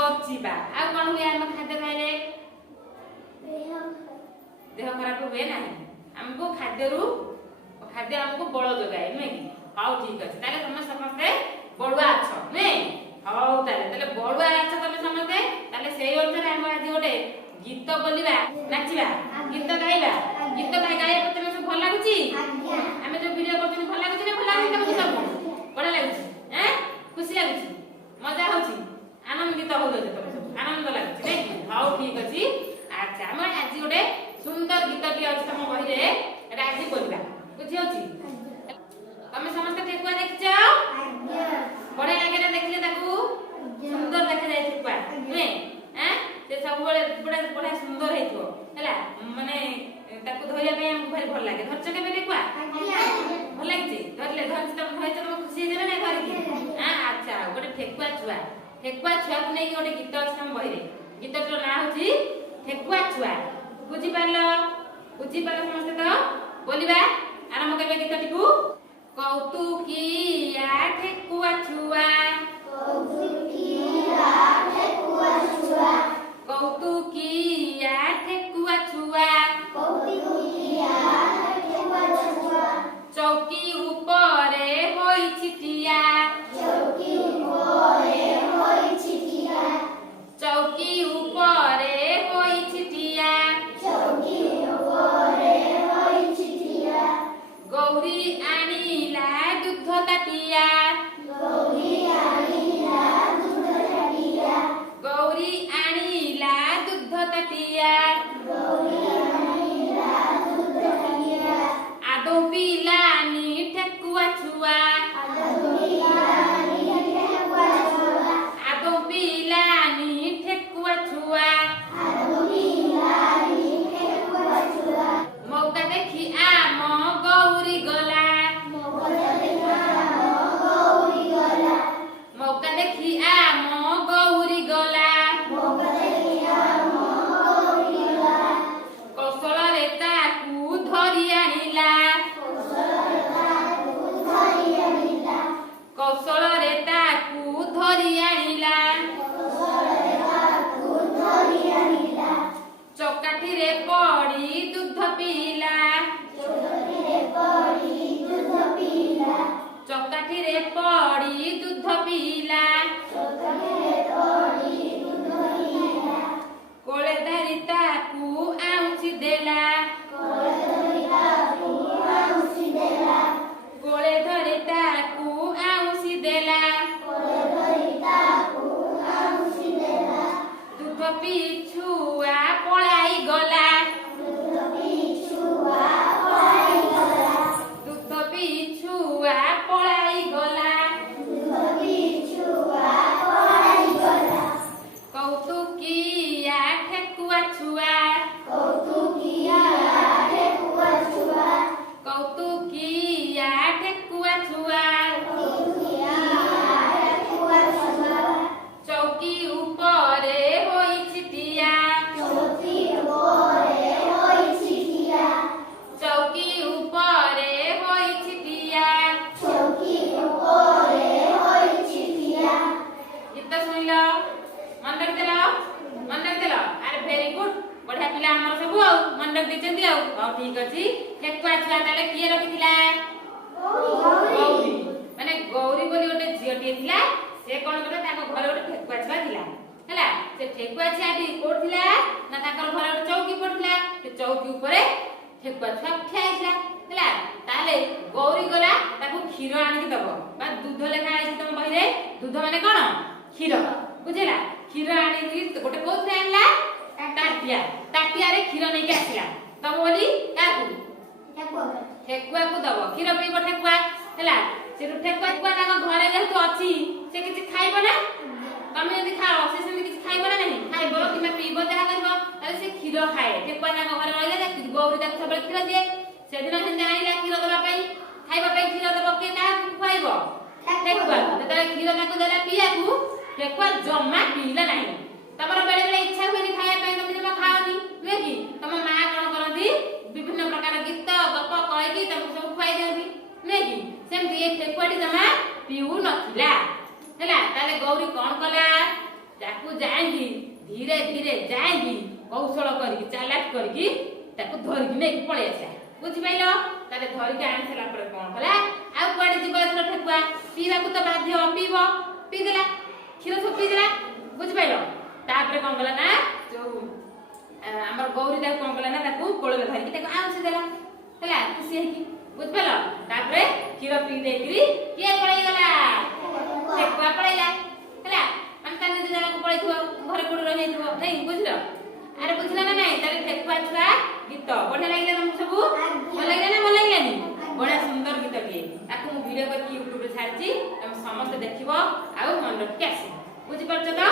बचिबा आ कोन हुए हम खाद्य खाइले देह खराब हुए ना हमको खाद्य हमको बल जोगाए नुहे कि हाउ ठीक अच्छे ताले समस्ते बड़ुआ अच्छ नुहे हाउ ताले बड़ुआ अच्छ तुम समस्ते ताले से अनुसार हम आज गोटे गीत बोलिबा नाचिबा गीत गाइबा गीत गाइबा तुम सब भल लागुची आमे जो वीडियो करछन भल लागुची ना भल लागुची तुमको सब बड़ा लागुची हैं खुशी लागुची मजा होची आनंदित हो तुम सब आनंद लागुची नै हाउ ठीक अछि अच्छा हम आज गोटे सुंदर गीतटी अछि तम बहि रे राजी बोलिबा बुझी होची तमे समस्त ठेकुआ देखिछ बड़े लागे ना देखले ताकू सुंदर देखा जाय ठेकुआ नै हैं से सब बड़े बड़ा सुंदर हेतो हला माने ताकू धरिया पे हमको भारी भल लागे धरछ के ठेकुआ भल लागे धरले धरछ तुम होय तो खुशी हेले ना धरि की हां अच्छा गोटे ठेकुआ छुआ को नै गोटे गीत अछि हम बहि रे गीतटर ना होची ठेकुआ छुआ बुझी पारलो समस्त तो बोलिबा आरंभ करबे गीतटी को कौतुकिया ठेकुआ छुआ कौतुकिया ठेकुआ छुआ चौकी ऊपरे होई छिटिया चौकी ऊपरे होई छिटिया गौरी आनिला दूध ताटिया गौरी आनिला दूध ताटिया आदो पिलानी ठेकुआ छुआ मौका देखी आम गौरी गला कौशल रे ताकू धरि आनिला चौकाठी रे पड़ी दूध पीला कोले धरी ताकू आउची देला दूध पिछुआ पलाई गला कौतुकिया ठेकुआ छुआ चौकी ऊपरे होई छिटिया गीत सुनिलो मन रखदेल अरे वेरी गुड बढ़िया पिला हमर सब मन रख देचंदी आ ठीक अछि ठेकुआ छुआ ताले किए रखिथिला गौरी माने गौरी बोली ओटे झियटी थिला से कोन करे ताको घरे ओटे ठेकुआ छुआ थिला हला से ठेकुआ छाडी कोड थिला ना ताकर घरे ओटे चौकी पड़थिला से चौकी ऊपरे ठेकुआ छुआ ठियाइला हला ताले गौरी गला ताको खीर आनि दबो बा दूध लेखा आइछ तम बहिरे दूध माने कोन खीर बुझिला खीर आनि गोटे कोथि आनला ताटिया रे खीर नै के आसिला तम बोली काकू ठेकुआ को दबो खीर पीबो ठेकुआ हला से ठेकुआ ताको घरे जेतु अछि से किछि खाइबो ना तमे यदि खाओ से सेमि किछि खाइबो ना नहीं खाइबो कि पीबो देहा करबो ताले से खीर खाए ठेकुआ ताको घरे रहले गौरी ताको सबले खीर दिए से दिन हिंदे आइला खीर दबा पई खाइबा पई खीर दबो के का खुआइबो ठेकुआ ताले खीर ताको देला पियाकू ठेकुआ जम्मा पीला नाही तमर बेले बेले इच्छा हुएनी खाया पई तुम जमा खाओनी नुहे कि तम मां कोन करंती विभिन्न प्रकार गीत गप कहि कि तुम सब खुआई देंती नुहे कि सेमती ए ठेकुआटी जमा पिउ नथिला हला ताले गौरी कोन कला ताकू जाय धीरे धीरे जाएगी कौशल करके चालाक करके ताको धरिक नहीं पळे आसा बुझि पाइलो ताले धरिक आनि सला पर कोन कला आ कुआडे जीव एथरो ठेकुआ पीवा को तो बाध्य पीबो पी देला क्षीर सब पी देला बुझि पाइलो तापर कोन कला ना जो हमर गौरी दा कोन कला ना ताको कोळे धरिक ताको आउसे देला हला खुशी है कि बुझ पाइलो तापर क्षीर पी देकरी के पळे गला ठेकुआ पळेला हला हम तने जणा को पळे थो घर कोड रहि थो नहीं बुझलो अरे बुझला ना नहीं तारे ठेकुआ छुआ गीत बढ़िया लागिला तुम सब भल लागिला ना भल लागिलानी बड़ा सुंदर गीत टिए ताकू मु वीडियो करके YouTube रे छाड़ची हम समस्त देखिबो आ मन रखि आसी बुझि परछ तो